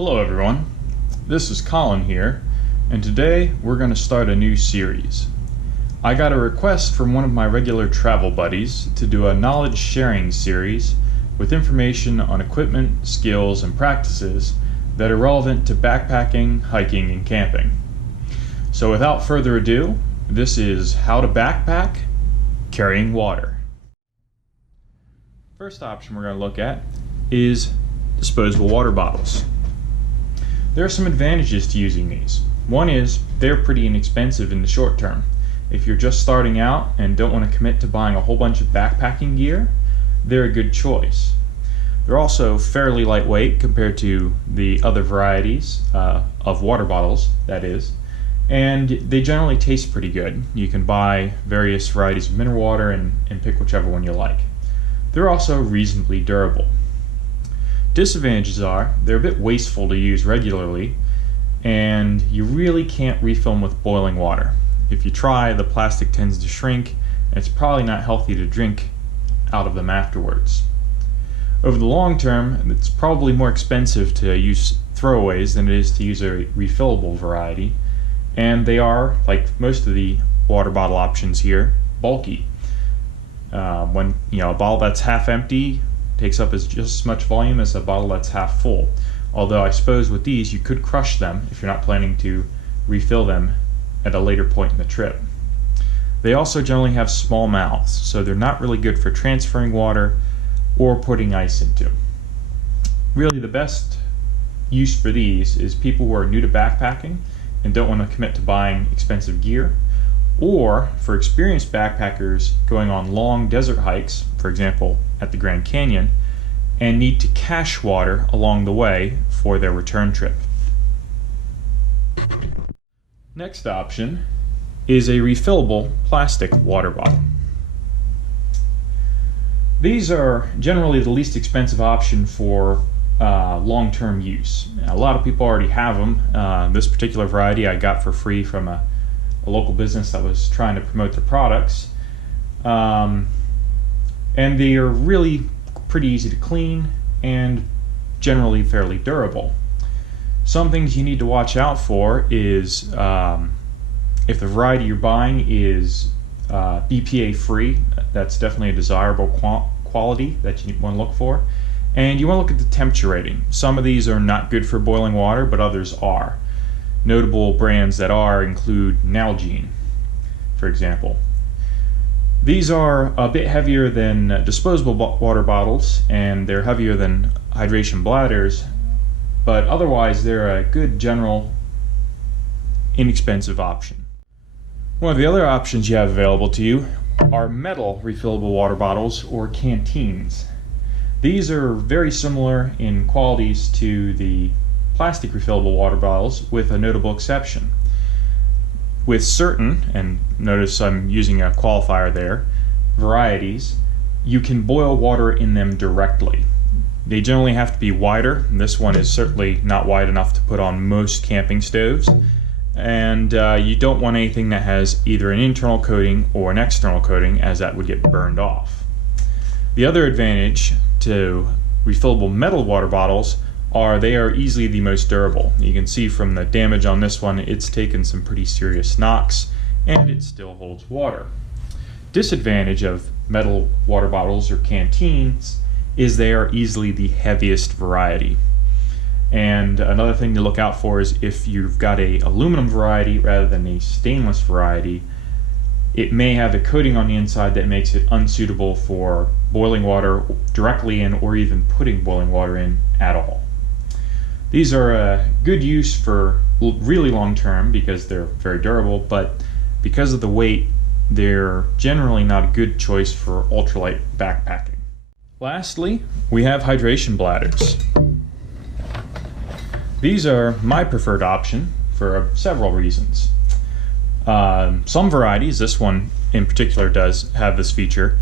Hello everyone, this is Colin here, and today we're going to start a new series. I got a request from one of my regular travel buddies to do a knowledge sharing series with information on equipment, skills, and practices that are relevant to backpacking, hiking, and camping. So without further ado, this is how to backpack carrying water. First option we're going to look at is disposable water bottles. There are some advantages to using these. One is they're pretty inexpensive in the short term. If you're just starting out and don't want to commit to buying a whole bunch of backpacking gear, they're a good choice. They're also fairly lightweight compared to the other varieties of water bottles, that is, and they generally taste pretty good. You can buy various varieties of mineral water and pick whichever one you like. They're also reasonably durable. Disadvantages are they're a bit wasteful to use regularly, and you really can't refill them with boiling water. If you try, the plastic tends to shrink, and it's probably not healthy to drink out of them afterwards. Over the long term, it's probably more expensive to use throwaways than it is to use a refillable variety, and they are, like most of the water bottle options here, bulky. When a bottle that's half empty takes up just as much volume as a bottle that's half full. Although I suppose with these you could crush them if you're not planning to refill them at a later point in the trip. They also generally have small mouths, so they're not really good for transferring water or putting ice into. Really the best use for these is people who are new to backpacking and don't want to commit to buying expensive gear, or for experienced backpackers going on long desert hikes, for example at the Grand Canyon, and need to cache water along the way for their return trip. Next option is a refillable plastic water bottle. These are generally the least expensive option for long-term use. A lot of people already have them. This particular variety I got for free from a local business that was trying to promote their products. And they are really pretty easy to clean and generally fairly durable. Some things you need to watch out for is if the variety you're buying is BPA free, that's definitely a desirable quality that you want to look for. And you want to look at the temperature rating. Some of these are not good for boiling water, but others are. Notable brands that are include Nalgene, for example. These are a bit heavier than disposable water bottles, and they're heavier than hydration bladders, but otherwise they're a good general inexpensive option. One of the other options you have available to you are metal refillable water bottles or canteens. These are very similar in qualities to the plastic refillable water bottles, with a notable exception. With certain, and notice I'm using a qualifier there, varieties, you can boil water in them directly. They generally have to be wider, and this one is certainly not wide enough to put on most camping stoves, and you don't want anything that has either an internal coating or an external coating, as that would get burned off. The other advantage to refillable metal water bottles are they are easily the most durable. You can see from the damage on this one, it's taken some pretty serious knocks, and it still holds water. Disadvantage of metal water bottles or canteens is they are easily the heaviest variety. And another thing to look out for is if you've got a aluminum variety rather than a stainless variety, it may have a coating on the inside that makes it unsuitable for boiling water directly in, or even putting boiling water in at all. These are a good use for really long term because they're very durable, but because of the weight, they're generally not a good choice for ultralight backpacking. Lastly, we have hydration bladders. These are my preferred option for several reasons. Some varieties, this one in particular does have this feature,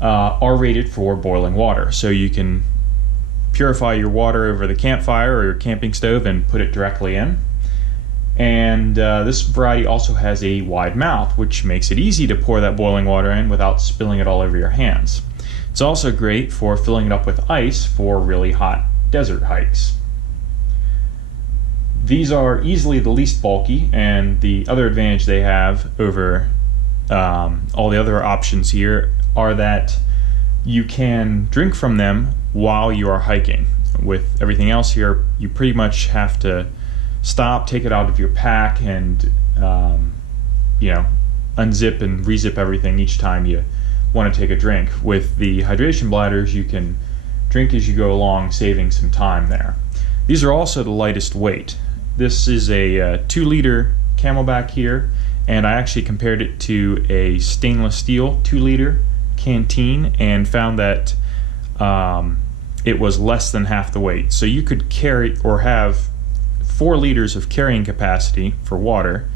are rated for boiling water, so you can purify your water over the campfire or your camping stove and put it directly in. And this variety also has a wide mouth, which makes it easy to pour that boiling water in without spilling it all over your hands. It's also great for filling it up with ice for really hot desert hikes. These are easily the least bulky, and the other advantage they have over all the other options here are that you can drink from them while you are hiking. With everything else here, you pretty much have to stop, take it out of your pack, and unzip and rezip everything each time you want to take a drink. With the hydration bladders, you can drink as you go along, saving some time there. These are also the lightest weight. This is a 2-liter Camelback here, and I actually compared it to a stainless steel 2-liter canteen and found that it was less than half the weight. So you could carry or have 4 liters of carrying capacity for water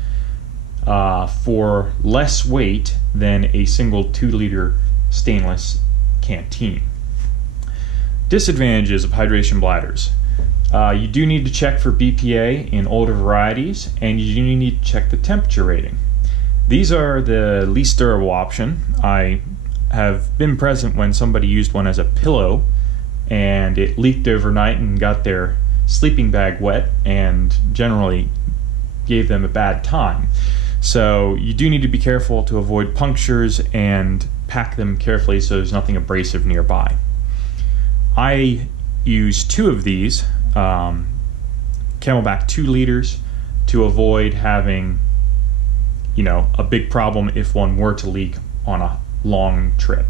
for less weight than a single 2-liter stainless canteen. Disadvantages of hydration bladders. You do need to check for BPA in older varieties, and you do need to check the temperature rating. These are the least durable option. I have been present when somebody used one as a pillow and it leaked overnight and got their sleeping bag wet and generally gave them a bad time. So you do need to be careful to avoid punctures and pack them carefully so there's nothing abrasive nearby. I use 2 of these Camelback 2 liters to avoid having a big problem if one were to leak on a long trip.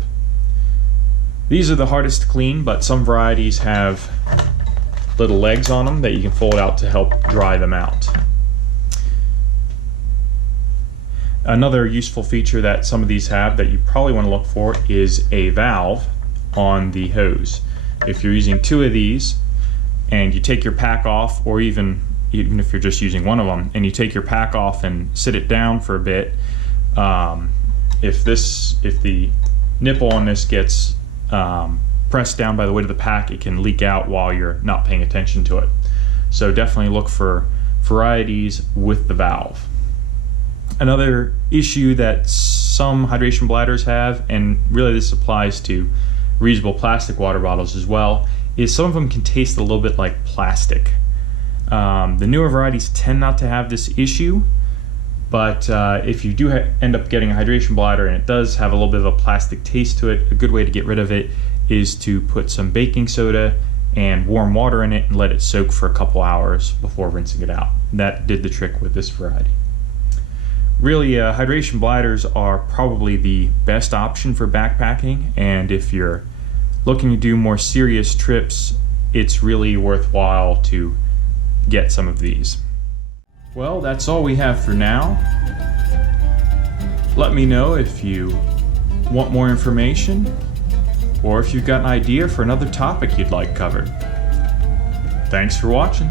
These are the hardest to clean, but some varieties have little legs on them that you can fold out to help dry them out. Another useful feature that some of these have that you probably want to look for is a valve on the hose. If you're using 2 of these and you take your pack off, or even if you're just using one of them and you take your pack off and sit it down for a bit, if the nipple on this gets pressed down by the weight of the pack, it can leak out while you're not paying attention to it. So definitely look for varieties with the valve. Another issue that some hydration bladders have, and really this applies to reusable plastic water bottles as well, is some of them can taste a little bit like plastic. The newer varieties tend not to have this issue, but if you do end up getting a hydration bladder and it does have a little bit of a plastic taste to it, a good way to get rid of it is to put some baking soda and warm water in it and let it soak for a couple hours before rinsing it out. That did the trick with this variety. Really, hydration bladders are probably the best option for backpacking, and if you're looking to do more serious trips, it's really worthwhile to get some of these. Well, that's all we have for now. Let me know if you want more information or if you've got an idea for another topic you'd like covered. Thanks for watching.